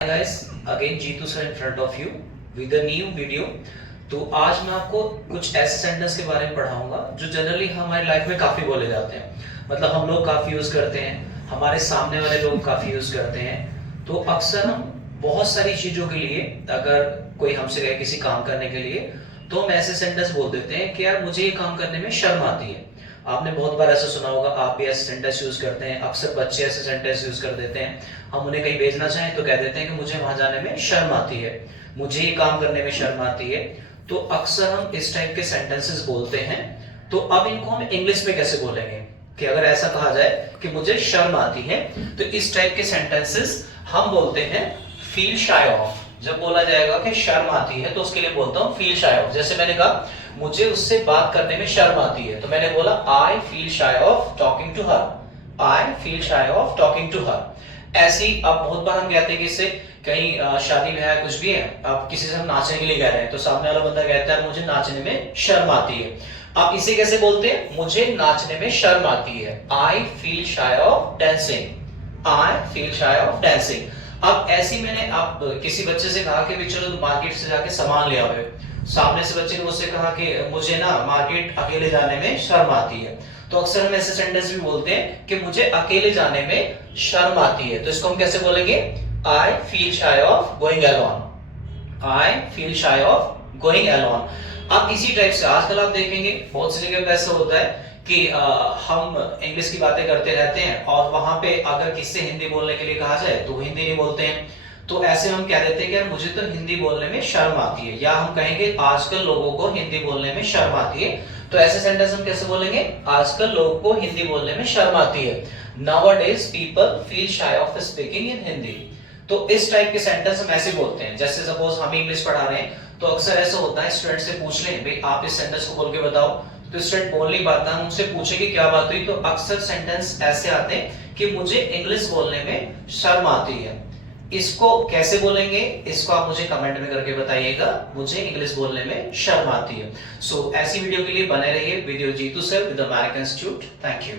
Hi guys, again Jeetu sir in front of you with a new video। तो आज मैं आपको कुछ ऐसे सेंटेंस के बारे में पढ़ाऊंगा जो जनरली हमारी लाइफ में काफी बोले जाते हैं। मतलब हम लोग काफी यूज करते हैं, हमारे सामने वाले लोग काफी यूज करते हैं। तो अक्सर हम बहुत सारी चीजों के लिए, अगर कोई हमसे कहे किसी काम करने के लिए, तो हम ऐसे सेंटेंस बोल देते हैं कि यार मुझे ये काम करने में शर्म आती है। आपने बहुत बार ऐसा सुना होगा, आप भी ऐसे सेंटेंस यूज करते हैं। अक्सर बच्चे ऐसे सेंटेंस यूज कर देते हैं। हम उन्हें कहीं भेजना चाहें तो कह देते हैं कि मुझे वहां जाने में शर्म आती है, मुझे ये काम करने में शर्म आती है। तो अक्सर हम इस टाइप के सेंटेंसेस बोलते हैं। तो अब इनको हम इंग्लिश में कैसे बोलेंगे कि अगर ऐसा कहा जाए कि मुझे शर्म आती है, तो इस टाइप के सेंटेंसेस हम बोलते हैं फील शाय ऑफ। जब बोला जाएगा कि शर्म आती है तो उसके लिए बोलता हूं फील शाय ऑफ। जैसे मैंने कहा मुझे उससे बात करने में शर्म आती है, तो मैंने बोला I feel shy of talking to her. I feel shy of talking to her. ऐसी अब बहुत बार हम कहते हैं कि इससे कहीं शादी ब्याह कुछ भी है, अब किसी से हम नाचने के लिए कह रहे हैं, तो सामने वाला बंदा कहता है मुझे नाचने में शर्म आती है। आप इसे कैसे बोलते हैं? मुझे नाचने में शर्म आती है। आई feel shy of dancing. I feel shy of dancing. अब ऐसी मैंने आप किसी बच्चे से कहा कि भी चलो मार्केट से जाके सामान ले आओ। सामने से बच्चे ने मुझसे कहा कि मुझे ना मार्केट अकेले जाने में शर्म आती है। तो अक्सर हम ऐसे सेंटेंस भी बोलते हैं कि मुझे अकेले जाने में शर्म आती है। तो इसको हम कैसे बोलेंगे? आई feel shy of going alone. I feel shy of going alone. अब इसी टाइप से आजकल आप देखेंगे बहुत सी जगह पे ऐसा होता है कि हम इंग्लिश की बातें करते रहते हैं और वहां पे अगर किससे हिंदी बोलने के लिए कहा जाए तो वो हिंदी नहीं बोलते हैं। तो ऐसे हम कह देते हैं कि यार मुझे तो हिंदी बोलने में शर्म आती है, या हम कहेंगे आजकल लोगों को हिंदी बोलने में शर्म आती है। तो ऐसे सेंटेंस हम कैसे बोलेंगे? आजकल लोगों को हिंदी बोलने में शर्म आती है। Nowadays people feel shy of speaking in Hindi. तो इस टाइप के सेंटेंस हम ऐसे बोलते हैं। जैसे सपोज हम इंग्लिश पढ़ा रहे हैं, तो अक्सर ऐसा होता है स्टूडेंट से पूछ लें भाई आप इस सेंटेंस को बोल के बताओ, तो स्टूडेंट बोल नहीं पाता, हम उनसे पूछे कि क्या बात हुई, तो अक्सर सेंटेंस ऐसे आते हैं कि मुझे इंग्लिश बोलने में शर्म आती है। इसको कैसे बोलेंगे? इसको आप मुझे कमेंट में करके बताइएगा, मुझे इंग्लिश बोलने में शर्म आती है। सो ऐसी वीडियो के लिए बने रहिए। Video Jeetu sir with American institute. Thank you.